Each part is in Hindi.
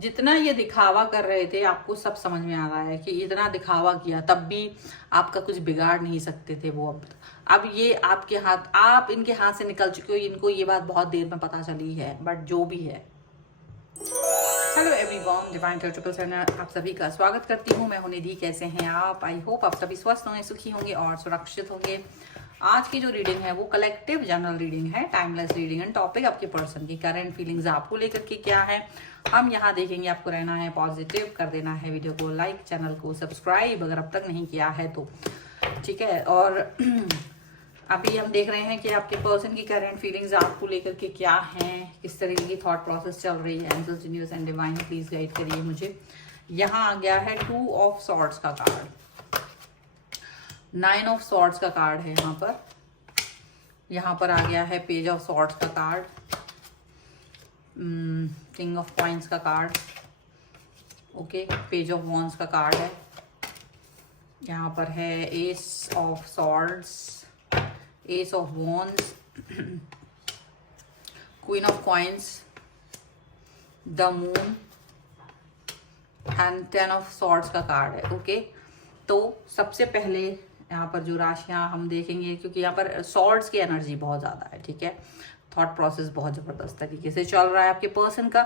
जितना ये दिखावा कर रहे थे आपको सब समझ में आ रहा है कि इतना दिखावा किया तब भी आपका कुछ बिगाड़ नहीं सकते थे वो। अब ये आपके हाथ, आप इनके हाथ से निकल चुके हो। इनको ये बात बहुत देर में पता चली है, बट जो भी है। Hello everyone, divine triple seven आप सभी का स्वागत करती हूँ। मैं हूं निधि। कैसे हैं आप? आई होप आप सभी स्वस्थ होंगे, सुखी होंगे और सुरक्षित होंगे। आज की जो रीडिंग है वो कलेक्टिव जनरल रीडिंग है, टाइमलेस रीडिंग एंड टॉपिक आपके पर्सन की करंट फीलिंग्स आपको लेकर के क्या है हम यहाँ देखेंगे। आपको रहना है पॉजिटिव, कर देना है वीडियो को लाइक, चैनल को सब्सक्राइब अगर अब तक नहीं किया है तो, ठीक है। और अभी हम देख रहे हैं कि आपके पर्सन की करंट फीलिंग्स आपको लेकर के क्या हैं, किस तरीके की थॉट प्रोसेस चल रही है। Angels, universe and divine please guide करिए मुझे। यहाँ आ गया है 2 ऑफ सॉर्ड्स का कार्ड, 9 ऑफ सॉर्ड्स का कार्ड है यहाँ पर। यहाँ पर आ गया है पेज ऑफ सॉर्ड्स का कार्ड, किंग ऑफ कॉइंस का card, okay, page of wands का कार्ड है। यहाँ पर है ace of swords, ace of wands, queen of coins, the moon and 10 of swords का कार्ड है, ओके। तो सबसे पहले यहाँ पर जो राशियां हम देखेंगे, क्योंकि यहाँ पर सॉर्ड्स की एनर्जी बहुत ज़्यादा है, ठीक है। थॉट प्रोसेस बहुत ज़बरदस्त तरीके से चल रहा है आपके पर्सन का।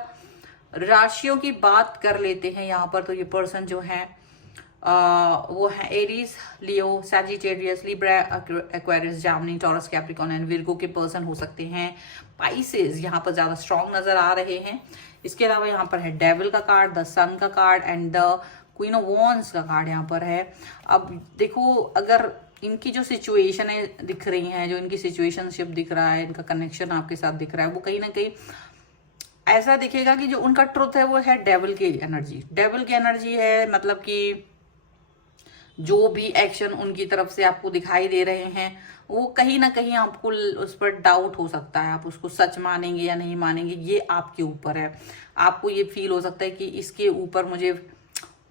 राशियों की बात कर लेते हैं यहाँ पर। तो ये पर्सन जो है वो है Aries, Leo, Sagittarius, Libra, Aquarius, Jamini, taurus, Capricorn and Virgo के पर्सन हो सकते हैं। पाइसेस यहाँ पर ज़्यादा स्ट्रॉन्ग नज़र आ रहे हैं। इसके अलावा यहाँ पर है डेविल का कार्ड, द सन का card and the queen of wands का कार्ड यहाँ पर है। अब देखो, अगर इनकी जो सिचुएशन है दिख रही हैं, जो इनकी सिचुएशनशिप दिख रहा है, इनका कनेक्शन आपके साथ दिख रहा है, वो कहीं ना कहीं ऐसा दिखेगा कि जो उनका ट्रुथ है वो है डेविल की एनर्जी। डेविल की एनर्जी है, मतलब कि जो भी एक्शन उनकी तरफ से आपको दिखाई दे रहे हैं वो कहीं ना कहीं आपको उस पर डाउट हो सकता है। आप उसको सच मानेंगे या नहीं मानेंगे, ये आपके ऊपर है। आपको ये फील हो सकता है कि इसके ऊपर मुझे,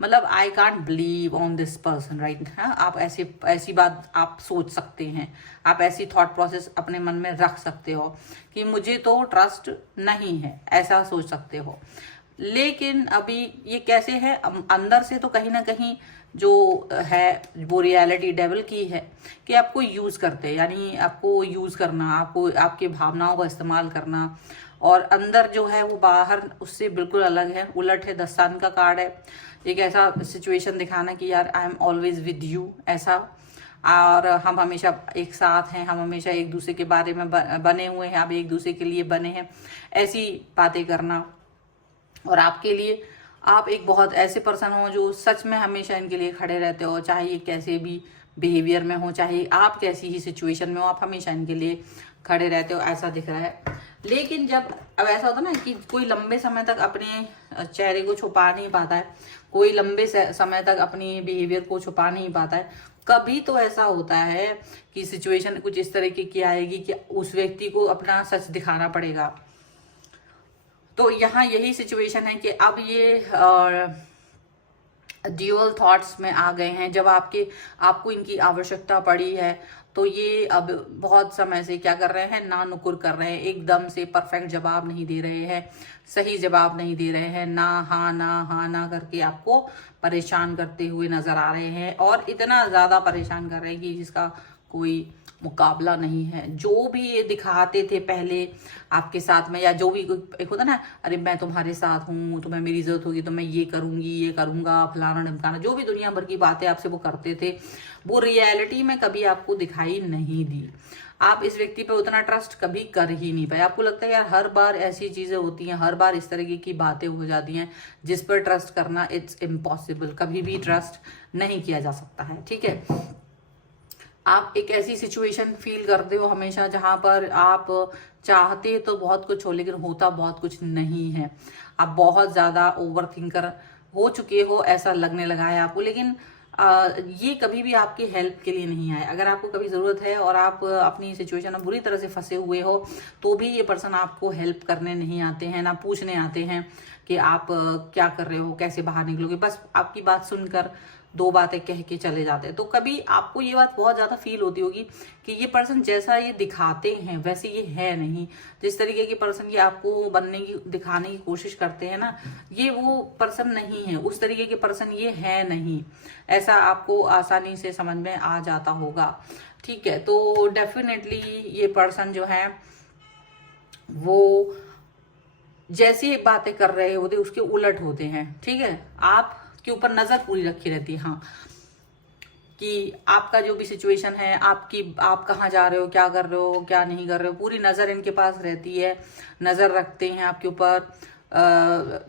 मतलब I can't believe on this person right. हाँ, आप ऐसी बात आप सोच सकते हैं। आप ऐसी थॉट प्रोसेस अपने मन में रख सकते हो कि मुझे तो ट्रस्ट नहीं है, ऐसा सोच सकते हो। लेकिन अभी ये कैसे है, अंदर से तो कहीं ना कहीं जो है वो रियलिटी डेविल की है कि आपको यूज करते हैं, यानी आपको यूज करना, आपको आपकी भावनाओं का इस्तेमाल करना, और अंदर जो है वो बाहर उससे बिल्कुल अलग है, उलट है। 10 सन का कार्ड है, एक ऐसा सिचुएशन दिखाना कि यार I am always with you, ऐसा, और हम हमेशा एक साथ हैं, हम हमेशा एक दूसरे के बारे में बने हुए हैं, आप एक दूसरे के लिए बने हैं, ऐसी बातें करना। और आपके लिए आप एक बहुत ऐसे पर्सन हो जो सच में हमेशा इनके लिए खड़े रहते हो, चाहे ये कैसे भी बिहेवियर में हो, चाहे आप कैसी ही सिचुएशन में हो, आप हमेशा इनके लिए खड़े रहते हो, ऐसा दिख रहा है। लेकिन जब अब ऐसा होता है ना कि कोई लंबे समय तक अपने चेहरे को छुपा नहीं पाता है, कोई लंबे समय तक अपनी बिहेवियर को छुपा नहीं पाता है, कभी तो ऐसा होता है कि सिचुएशन कुछ इस तरीके की आएगी कि उस व्यक्ति को अपना सच दिखाना पड़ेगा। तो यहाँ यही सिचुएशन है कि अब ये ड्यूअल थॉट्स में आ गए हैं। जब आपको इनकी आवश्यकता पड़ी है तो ये अब बहुत समय से क्या कर रहे हैं, ना नुकुर कर रहे हैं, एकदम से परफेक्ट जवाब नहीं दे रहे हैं, सही जवाब नहीं दे रहे हैं, ना हाँ ना करके आपको परेशान करते हुए नजर आ रहे हैं। और इतना ज़्यादा परेशान कर रहे हैं कि जिसका कोई मुकाबला नहीं है। जो भी ये दिखाते थे पहले आपके साथ में, या जो भी एक होता ना, अरे मैं तुम्हारे साथ हूँ, तुम्हें मेरी जरूरत होगी तो मैं ये करूंगी, ये करूंगा, फलाना ढमकाना, जो भी दुनिया भर की बातें आपसे वो करते थे, वो रियलिटी में कभी आपको दिखाई नहीं दी। आप इस व्यक्ति पे उतना ट्रस्ट कभी कर ही नहीं पाए। आपको लगता है यार हर बार ऐसी चीजें होती हैं, हर बार इस तरीके की बातें हो जाती हैं जिस पर ट्रस्ट करना इट्स इम्पॉसिबल, कभी भी ट्रस्ट नहीं किया जा सकता है, ठीक है। आप एक ऐसी सिचुएशन फील करते हो हमेशा जहां पर आप चाहते तो बहुत कुछ हो लेकिन होता बहुत कुछ नहीं है। आप बहुत ज्यादा ओवर थिंकर हो चुके हो, ऐसा लगने लगा है आपको। लेकिन ये कभी भी आपकी हेल्प के लिए नहीं आए। अगर आपको कभी जरूरत है और आप अपनी सिचुएशन में बुरी तरह से फंसे हुए हो तो भी ये पर्सन आपको हेल्प करने नहीं आते हैं, ना पूछने आते हैं कि आप क्या कर रहे हो, कैसे बाहर निकलोगे। बस आपकी बात सुनकर दो बातें कह के चले जाते हैं। तो कभी आपको ये बात बहुत ज़्यादा फील होती होगी कि ये पर्सन जैसा ये दिखाते हैं वैसे ये है नहीं। जिस तरीके के पर्सन ये आपको बनने की दिखाने की कोशिश करते हैं ना, ये वो पर्सन नहीं है, उस तरीके के पर्सन ये है नहीं, ऐसा आपको आसानी से समझ में आ जाता होगा। ठीक है, तो डेफिनेटली ये पर्सन जो है वो जैसी बातें कर रहे होते उसके उलट होते हैं। ठीक है, आपके ऊपर नजर पूरी रखी रहती है, हाँ, कि आपका जो भी सिचुएशन है, आप कहाँ जा रहे हो, क्या कर रहे हो, क्या नहीं कर रहे हो, पूरी नजर इनके पास रहती है, नजर रखते हैं आपके ऊपर।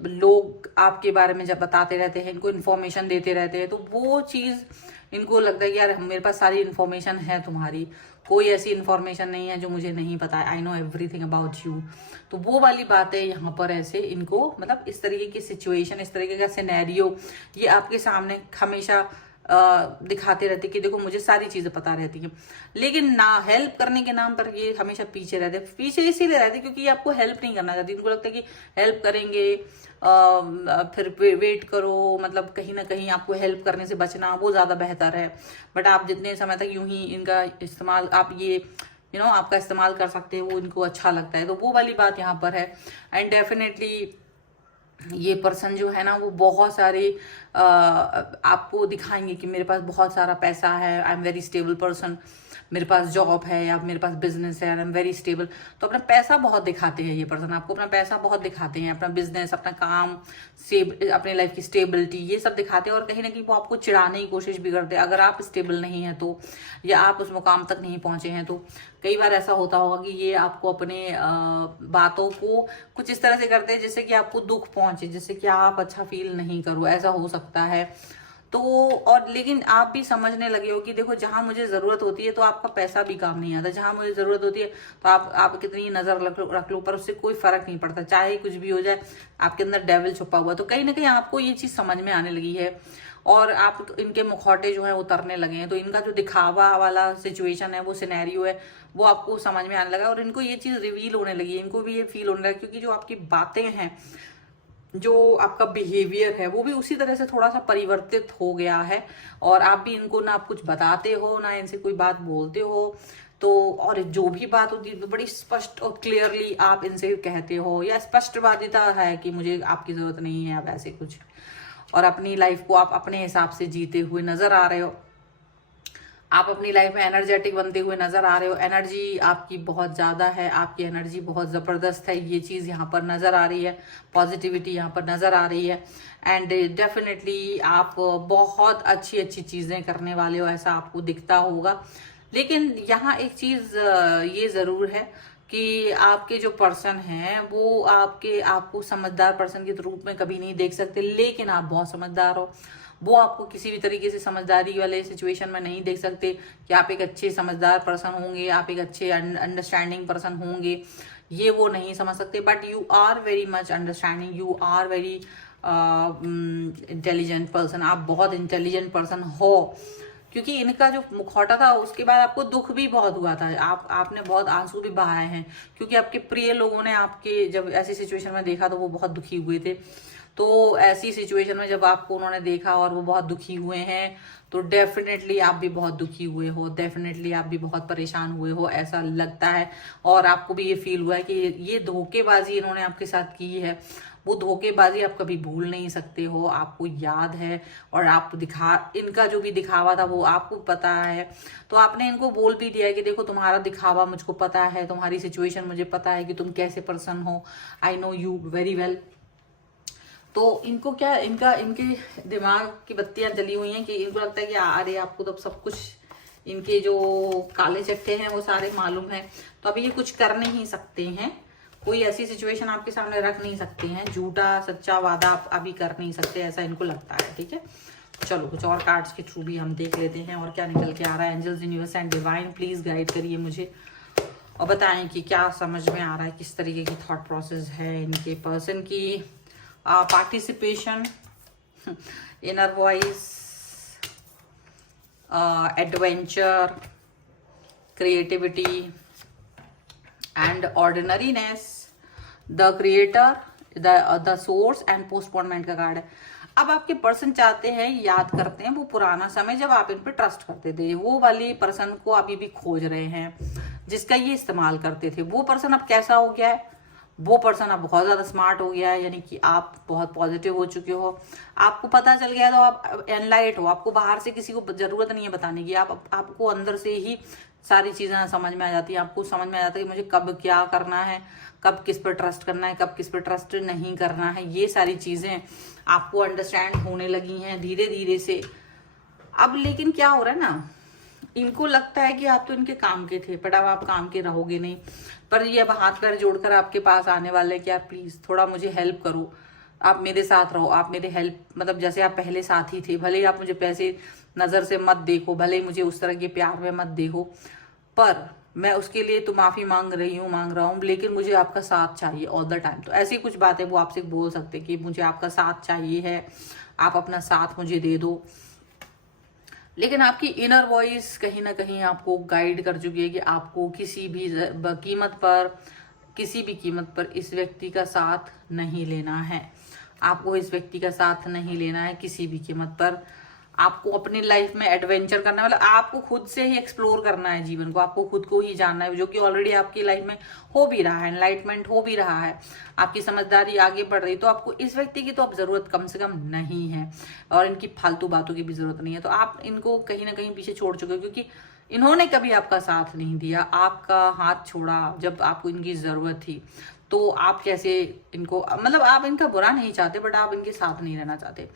लोग आपके बारे में जब बताते रहते हैं, इनको इन्फॉर्मेशन देते रहते हैं, तो वो चीज इनको लगता है कि यार मेरे पास सारी इन्फॉर्मेशन है तुम्हारी, कोई ऐसी इन्फॉर्मेशन नहीं है जो मुझे नहीं पता है, I know everything about you. तो वो वाली बातें यहाँ पर ऐसे इनको मतलब इस तरीके की सिचुएशन, इस तरीके का सिनेरियो ये आपके सामने हमेशा दिखाते रहते कि देखो मुझे सारी चीजें पता रहती हैं, लेकिन ना हेल्प करने के नाम पर ये हमेशा पीछे रहते। पीछे इसीलिए रहते क्योंकि ये आपको हेल्प नहीं करना चाहते। इनको लगता है कि हेल्प करेंगे फिर वेट करो, मतलब कहीं ना कहीं आपको हेल्प करने से बचना वो ज्यादा बेहतर है। बट आप जितने समय तक यूं ही इनका इस्तेमाल, आप ये आपका इस्तेमाल कर सकते हैं, वो इनको अच्छा लगता है। तो वो वाली बात यहाँ पर है। एंड डेफिनेटली ये पर्सन जो है ना वो बहुत सारे आपको दिखाएंगे कि मेरे पास बहुत सारा पैसा है, I am very stable person, मेरे पास जॉब है या मेरे पास बिजनेस है, आई एम वेरी स्टेबल। तो अपना पैसा बहुत दिखाते हैं ये पर्सन, आपको अपना पैसा बहुत दिखाते हैं, अपना बिजनेस, अपना काम, अपने लाइफ की स्टेबिलिटी, ये सब दिखाते हैं। और कहीं ना कहीं वो आपको चिढ़ाने की कोशिश भी करते हैं अगर आप स्टेबल नहीं है तो, या आप उस मुकाम तक नहीं पहुंचे हैं तो। कई बार ऐसा होता होगा कि ये आपको अपने बातों को कुछ इस तरह से करते हैं जिससे कि आपको दुख पहुंचे, जिससे कि आप अच्छा फील नहीं करो, ऐसा हो सकता है। तो और लेकिन आप भी समझने लगे हो कि देखो जहां मुझे जरूरत होती है तो आपका पैसा भी काम नहीं आता, जहां मुझे जरूरत होती है तो आप कितनी नजर रख लो पर उससे कोई फर्क नहीं पड़ता, चाहे कुछ भी हो जाए, आपके अंदर डेविल छुपा हुआ। तो कहीं ना कहीं आपको ये चीज समझ में आने लगी है और आप इनके मुखौटे जो है उतरने लगे हैं। तो इनका जो दिखावा वाला सिचुएशन है, वो सिनेरियो है, वो आपको समझ में आने लगा और इनको ये चीज रिवील होने लगी है, इनको भी ये फील होने लगा, क्योंकि जो आपकी बातें हैं, जो आपका बिहेवियर है, वो भी उसी तरह से थोड़ा सा परिवर्तित हो गया है। और आप भी इनको ना आप कुछ बताते हो ना इनसे कोई बात बोलते हो, तो और जो भी बात होती है तो बड़ी स्पष्ट और क्लियरली आप इनसे कहते हो, या स्पष्टवादिता है कि मुझे आपकी जरूरत नहीं है, अब ऐसे कुछ। और अपनी लाइफ को आप अपने हिसाब से जीते हुए नजर आ रहे हो, आप अपनी लाइफ में एनर्जेटिक बनते हुए नजर आ रहे हो, एनर्जी आपकी बहुत ज्यादा है, आपकी एनर्जी बहुत जबरदस्त है, ये चीज यहाँ पर नजर आ रही है, पॉजिटिविटी यहाँ पर नजर आ रही है। एंड डेफिनेटली आप बहुत अच्छी अच्छी चीजें करने वाले हो, ऐसा आपको दिखता होगा। लेकिन यहाँ एक चीज ये जरूर है कि आपके जो पर्सन हैं वो आपको समझदार पर्सन के रूप में कभी नहीं देख सकते, लेकिन आप बहुत समझदार हो। वो आपको किसी भी तरीके से समझदारी वाले सिचुएशन में नहीं देख सकते कि आप एक अच्छे समझदार पर्सन होंगे, आप एक अच्छे अंडरस्टैंडिंग पर्सन होंगे, ये वो नहीं समझ सकते। But you are very much understanding, you are very intelligent person, आप बहुत इंटेलिजेंट पर्सन हो। क्योंकि इनका जो मुखौटा था उसके बाद आपको दुख भी बहुत हुआ था, आपने बहुत आंसू भी बहाए हैं, क्योंकि आपके प्रिय लोगों ने आपके जब ऐसी सिचुएशन में देखा तो वो बहुत दुखी हुए थे। तो ऐसी सिचुएशन में जब आपको उन्होंने देखा और वो बहुत दुखी हुए हैं, तो डेफिनेटली आप भी बहुत दुखी हुए हो, डेफिनेटली आप भी बहुत परेशान हुए हो, ऐसा लगता है। और आपको भी ये फील हुआ है कि ये धोखेबाजी इन्होंने आपके साथ की है, वो धोखेबाजी आप कभी भूल नहीं सकते हो, आपको याद है। और आप इनका जो भी दिखावा था वो आपको पता है, तो आपने इनको बोल भी दिया है कि देखो तुम्हारा दिखावा मुझको पता है, तुम्हारी सिचुएशन मुझे पता है कि तुम कैसे पर्सन हो, I know you very well. तो इनको क्या, इनके दिमाग की बत्तियां जली हुई हैं कि इनको लगता है कि अरे आपको तो अब सब कुछ, इनके जो काले चट्टे हैं वो सारे मालूम है, तो अभी ये कुछ कर नहीं सकते हैं, कोई ऐसी सिचुएशन आपके सामने रख नहीं सकते हैं, झूठा सच्चा वादा आप अभी कर नहीं सकते, ऐसा इनको लगता है। ठीक है, चलो कुछ और कार्ड्स के थ्रू भी हम देख लेते हैं और क्या निकल के आ रहा है। Angels, universe and divine please guide करिए मुझे और बताएं कि क्या समझ में आ रहा है, किस तरीके की थॉट प्रोसेस है इनके पर्सन की। Participation, inner voice, adventure, creativity and ordinariness, the creator, the source and postponement का कार्ड है। अब आपके पर्सन चाहते हैं, याद करते हैं वो पुराना समय जब आप इन पे ट्रस्ट करते थे, वो वाली पर्सन को अभी भी खोज रहे हैं जिसका ये इस्तेमाल करते थे। वो पर्सन अब कैसा हो गया है, वो पर्सन अब बहुत ज़्यादा स्मार्ट हो गया है, यानी कि आप बहुत पॉजिटिव हो चुके हो, आपको पता चल गया, तो आप एनलाइट हो, आपको बाहर से किसी को ज़रूरत नहीं है बताने की, आपको अंदर से ही सारी चीज़ें समझ में आ जाती हैं। आपको समझ में आ जाता है कि मुझे कब क्या करना है, कब किस पर ट्रस्ट करना है, कब किस पर ट्रस्ट नहीं करना है, ये सारी चीज़ें आपको अंडरस्टैंड होने लगी हैं धीरे धीरे से। अब लेकिन क्या हो रहा है ना, इनको लगता है कि आप तो इनके काम के थे, बट अब आप काम के रहोगे नहीं। पर ये अब हाथ पैर जोड़कर आपके पास आने वाले हैं कि यार प्लीज थोड़ा मुझे हेल्प करो, आप मेरे साथ रहो, आप मेरे हेल्प, मतलब जैसे आप पहले साथी थे, भले ही आप मुझे पैसे नजर से मत देखो, भले ही मुझे उस तरह के प्यार में मत देखो, पर मैं उसके लिए तो माफी मांग रहा हूँ, लेकिन मुझे आपका साथ चाहिए ऑल द टाइम। तो ऐसी कुछ बातें वो आपसे बोल सकते कि मुझे आपका साथ चाहिए है, आप अपना साथ मुझे दे दो। लेकिन आपकी इनर वॉइस कहीं ना कहीं आपको गाइड कर चुकी है कि आपको किसी भी कीमत पर इस व्यक्ति का साथ नहीं लेना है, आपको इस व्यक्ति का साथ नहीं लेना है किसी भी कीमत पर। आपको अपनी लाइफ में एडवेंचर करना है, मतलब आपको खुद से ही एक्सप्लोर करना है जीवन को, आपको खुद को ही जानना है, जो कि ऑलरेडी आपकी लाइफ में हो भी रहा है, एनलाइटमेंट हो भी रहा है, आपकी समझदारी आगे बढ़ रही। तो आपको इस व्यक्ति की तो अब जरूरत कम से कम नहीं है, और इनकी फालतू बातों की भी जरूरत नहीं है। तो आप इनको कहीं ना कहीं पीछे छोड़ चुके हो, क्योंकि इन्होंने कभी आपका साथ नहीं दिया, आपका हाथ छोड़ा जब आपको इनकी जरूरत थी। तो आप कैसे इनको, मतलब आप इनका बुरा नहीं चाहते, बट आप इनके साथ नहीं रहना चाहते।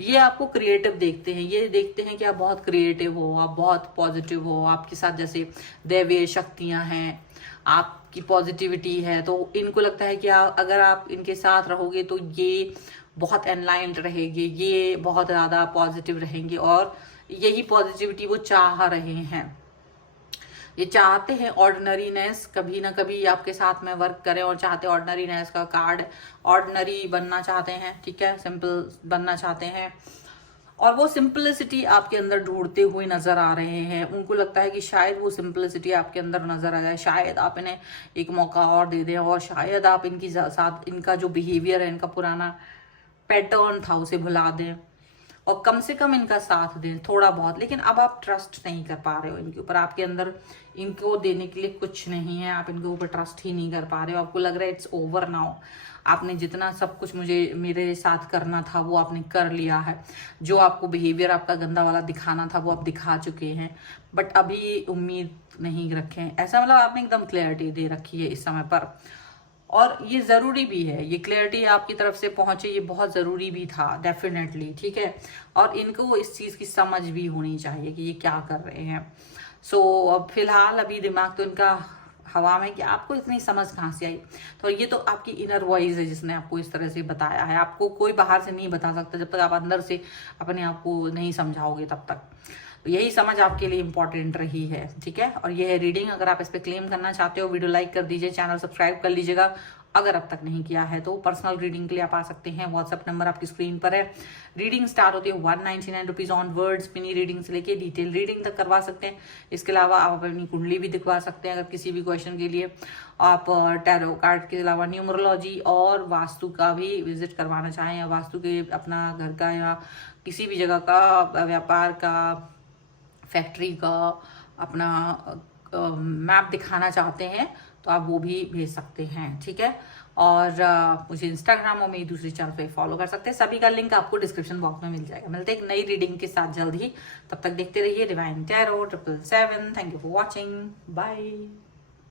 ये आपको क्रिएटिव देखते हैं, ये देखते हैं कि आप बहुत क्रिएटिव हो, आप बहुत पॉजिटिव हो, आपके साथ जैसे दैवीय शक्तियां हैं, आपकी पॉजिटिविटी है। तो इनको लगता है कि अगर आप इनके साथ रहोगे तो ये बहुत एनलाइंड रहेंगे, ये बहुत ज़्यादा पॉजिटिव रहेंगे, और यही पॉजिटिविटी वो चाह रहे हैं। ये चाहते हैं ऑर्डिनरीनेस कभी ना कभी आपके साथ में वर्क करें, और चाहते हैं ऑर्डिनरीनेस का कार्ड, ऑर्डिनरी बनना चाहते हैं, ठीक है, सिंपल बनना चाहते हैं, और वो सिंपलिसिटी आपके अंदर ढूंढते हुए नजर आ रहे हैं। उनको लगता है कि शायद वो सिंपलिसिटी आपके अंदर नजर आ जाए, शायद आप इन्हें एक मौका और दे दें, और शायद आप इनकी साथ इनका जो बिहेवियर है, इनका पुराना पैटर्न था उसे भुला दें, और कम से कम इनका साथ दें थोड़ा बहुत। लेकिन अब आप ट्रस्ट नहीं कर पा रहे हो इनके ऊपर, आपके अंदर इनको देने के लिए कुछ नहीं है, आप इनके ऊपर ट्रस्ट ही नहीं कर पा रहे हो। आपको लग रहा है इट्स ओवर नाउ, आपने जितना सब कुछ मेरे साथ करना था वो आपने कर लिया है, जो आपको बिहेवियर आपका गंदा वाला दिखाना था वो आप दिखा चुके हैं, बट अभी उम्मीद नहीं रखें, ऐसा मतलब आपने एकदम क्लैरिटी दे रखी है इस समय पर। और ये ज़रूरी भी है, ये क्लैरिटी आपकी तरफ से पहुंचे, ये बहुत ज़रूरी भी था डेफिनेटली, ठीक है। और इनको इस चीज़ की समझ भी होनी चाहिए कि ये क्या कर रहे हैं। सो अब फिलहाल अभी दिमाग तो इनका हवा में कि आपको इतनी समझ कहाँ से आई। तो ये तो आपकी इनर वॉइस है जिसने आपको इस तरह से बताया है, आपको कोई बाहर से नहीं बता सकता जब तक आप अंदर से अपने आप को नहीं समझाओगे तब तक। तो यही समझ आपके लिए इंपॉर्टेंट रही है, ठीक है। और यह है रीडिंग, अगर आप इस पर क्लेम करना चाहते हो वीडियो लाइक कर दीजिए, चैनल सब्सक्राइब कर लीजिएगा अगर अब तक नहीं किया है तो। पर्सनल रीडिंग के लिए आप आ सकते हैं, व्हाट्सएप नंबर आपकी स्क्रीन पर है। रीडिंग स्टार्ट होती है 199 rupees on words, mini reading से लेके डिटेल रीडिंग तक करवा सकते हैं। इसके अलावा आप अपनी कुंडली भी दिखवा सकते हैं अगर किसी भी क्वेश्चन के लिए आप टैरो कार्ड के अलावा न्यूमरोलॉजी और वास्तु का भी विजिट करवाना चाहें, या वास्तु के अपना घर का या किसी भी जगह का, व्यापार का, फैक्ट्री का अपना मैप दिखाना चाहते हैं तो आप वो भी भेज सकते हैं, ठीक है। और मुझे इंस्टाग्राम और मेरी दूसरी चैनल पे फॉलो कर सकते हैं, सभी का लिंक आपको डिस्क्रिप्शन बॉक्स में मिल जाएगा। मिलते हैं एक नई रीडिंग के साथ जल्द ही, तब तक देखते रहिए divine tarot 777। Thank you for watching, bye.